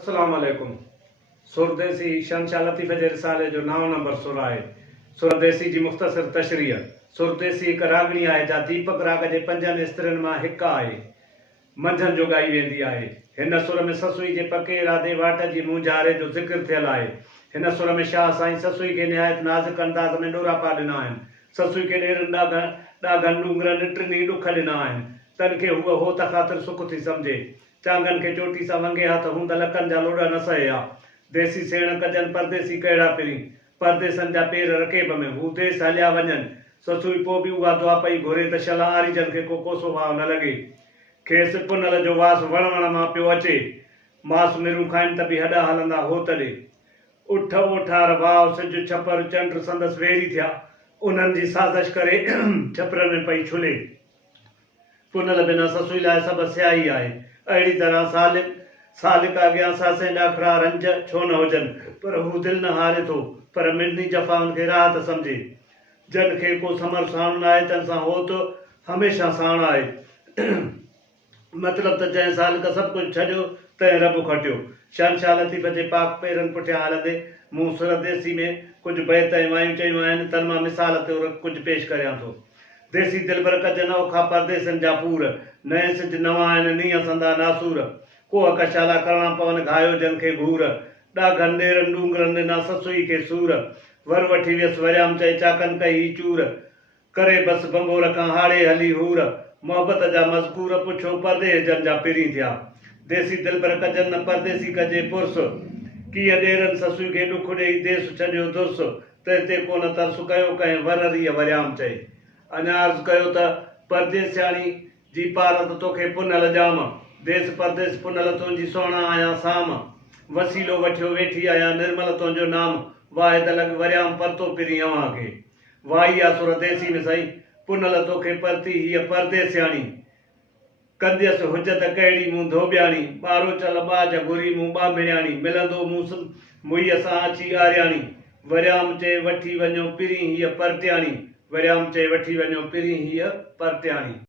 अस्सलाम वालेकुम। सुरदेसी शहंशाह लतीफ़ जे रिसाले जो 9 नंबर सुर आहे। सुरदेसी जी मुख़्तसर तशरीह। सुरदेसी हिकु रागणी आहे जा दीपक राग जे 5 स्त्रनि मां हिकु आहे। मंझंदि जो ॻाई वेंदी आहे। हिन सुर में ससुई जे पके इरादे वाट जी मुंझारे जो ज़िक्र थियल आहे। हिन सुर में शाह साईं ससुई खे निहायत नाज़ुक अंदाज़ में ॾोरापा ॾिना आहिनि। ससुई खे ॾेरनि ॾाघनि ॾूंगरनि टिनी ॾुख ॾिना आहिनि। तन खे हूअ हो त ख़ातिर सुख थी सम्झे। चांगनि खे चोटी सां वंगे हथ हूंद लकनि जा लोॾा न सहे आ। देसी सेण कजनि परदेसी कहिड़ा पिरी। परदेसनि जा पेर रकेब में हू देस हलिया वञनि। ससुई पोइ बि उहा दुआ पई घुरे त शला आरीजन खे को कोसो भाव न लॻे। खेसि पुनल जो वास वण मां पियो अचे। मांस मिरूं खाइनि त बि हॾा हलंदा हो तॾे। उठ ओठार वाव सिज छपर चंड संदसि वेरी थिया। उन्हनि जी साज़िश करे छपरनि में पई छुले। पुनल बिना ससुई लाइ सभु स्याही आहे। अहिड़ी तरह सालिक अॻियां सासे ॾाखड़ा रंज छो न हुजनि, पर हू दिलि न हारे थो, पर मिड़नी जफ़ाउनि खे राहत सम्झे। जन खे को समर साण न आहे तंहिं सां हो त हमेशह साण आहे। मतिलब त जंहिं सालिक सभु कुझु छॾियो तंहिं रब खटियो। शहंशाह लतीफ़ जे पाक पेरनि पुठियां हलंदे मूं सुरदेसी में कुझु बैत ऐं वायूं चयूं आहिनि। तन मां मिसाल तौरु कुझु पेश करियां थो। देसी दिलबर कजन औखा परदेसनि जा पूर। नए सिज नवां आहिनि नीअं संदा नासूर। कोह कशाला करणा पवन घायो जन खे घूर। ॾाघनि ॾेरनि ॾूंगरनि ॾिना ससुई खे सूर। वर वठी वियसि वरियाम चई चाकनि कई चूर। करे बसि बंगोर खां हाड़े हली हूर। मोहबत जा मज़कूर पुछो परदेस जन जा पिरी थिया। देसी दिलबर कजन न परदेसी कजे पुरस। कीअं ॾेरनि ससुई खे ॾुख ॾेई देस छॾियो दुर्स। ते कोन तरस कयो कंहिं वररीअ वरियाम चई। अञा अर्ज़ु कयो त परदेसियाणी जी पारत तोखे पुनल ॼाम। देस परदेस पुनल तुंहिंजी सोहणा आहियां साम। वसीलो वठियो वेठी आहियां निर्मल तुंहिंजो नाम। वाहिद लॻ वरियाम परतो पिरी अव्हां खे। वाही आहे सुर देसी में सही। पुनल तोखे परती हीअ परदेसियाणी। कंदियसि हुजत कहिड़ी मूं धोॿियाणी। ॿारो चल ॿाज घुरी मूं ॿामिड़ियाणी। मिलंदो मूं मुईअ सां अची आरियाणी। वरियाम चए वठी वञो पिरी हीअ परटियाणी। वरियाम चए वठी वञो पिरी हीअ परटियाणी।